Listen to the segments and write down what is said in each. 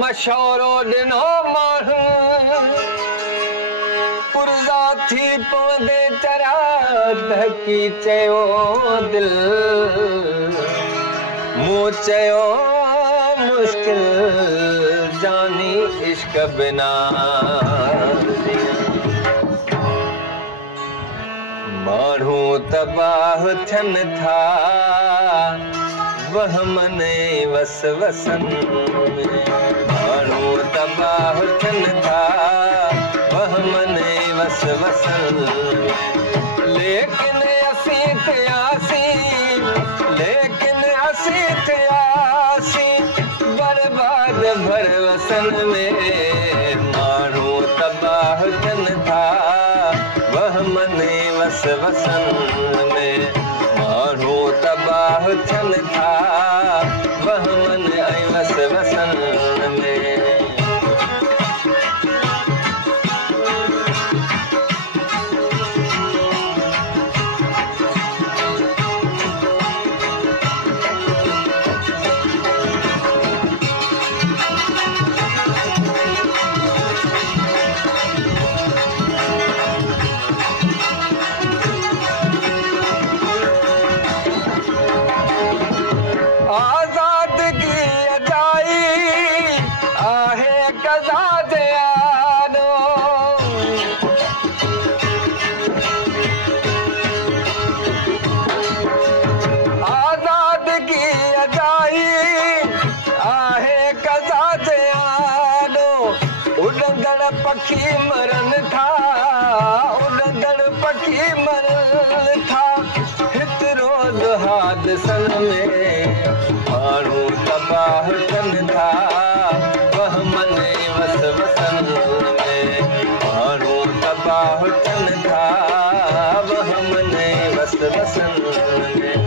मशवरो ॾिनो माण्हू पुरज़ा थी पवंदे चरा धकी चयो दिल मूं चयो मुश्किल जानी इश्क बिना माण्हू तबाह थियनि था वहमन वसवसन में माण्हू तबाह थियनि था वहमन वसवसन में लेकिन असीं थियासीं बर्बाद भरवसन में माण्हू तबाह थियनि था वहमन वसवसन में माण्हू तबाह थियनि था वहमन वसवसन में पखी मरनि था उड़ंदड़ पखी मरनि था हित रोज़ हादसन में माण्हू तबाह थियनि था वहमन वसवसन में माण्हू तबाह थियनि था वहमन वसवसन में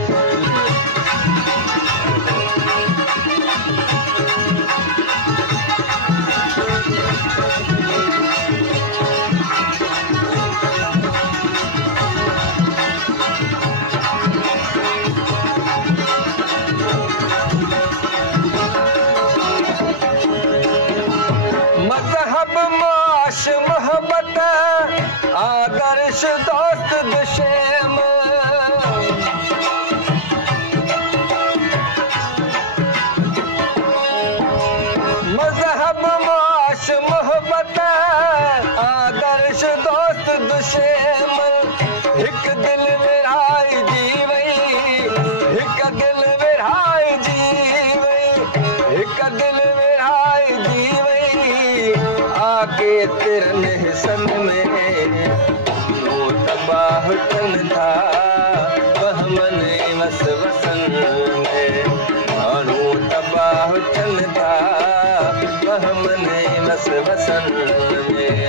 मोहब्बत आदर्श दोस्त दुश्मन मजहब माश मोहब्बत आदर्श दोस्त दुश्मन हिक दिल विराई जी वई हिक दिल विराई जी वई हिक दिल विराई जी वई आके तिरनि हिसन में माण्हू तबाह थियनि था वहमन वसवसन में माण्हू तबाह थियनि था वहमन वसवसन में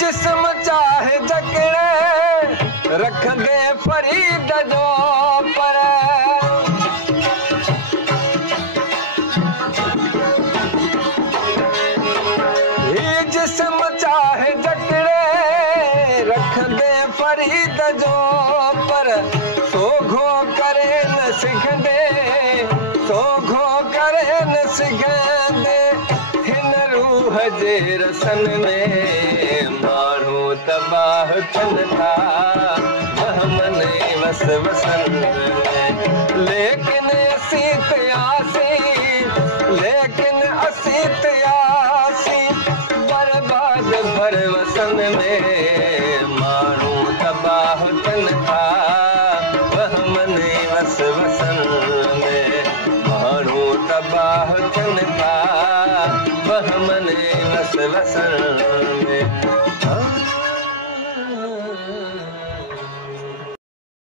जिस्म चाहे जकड़े रखंदे फरीद जो पर ही जिस्म चाहे जकड़े रखंदे फरीद जो पर सोघो करे न सिखंदे सोघो करे न सिखंदे हिन रूह जे रसन में माण्हू तबाह थियनि था वहमन वसवसन में लेकिन असीं थियासीं बर्बाद भरवसन में माण्हू तबाह थियनि था वहमन वसवसन में माण्हू तबाह थियनि था वहमन वसवसन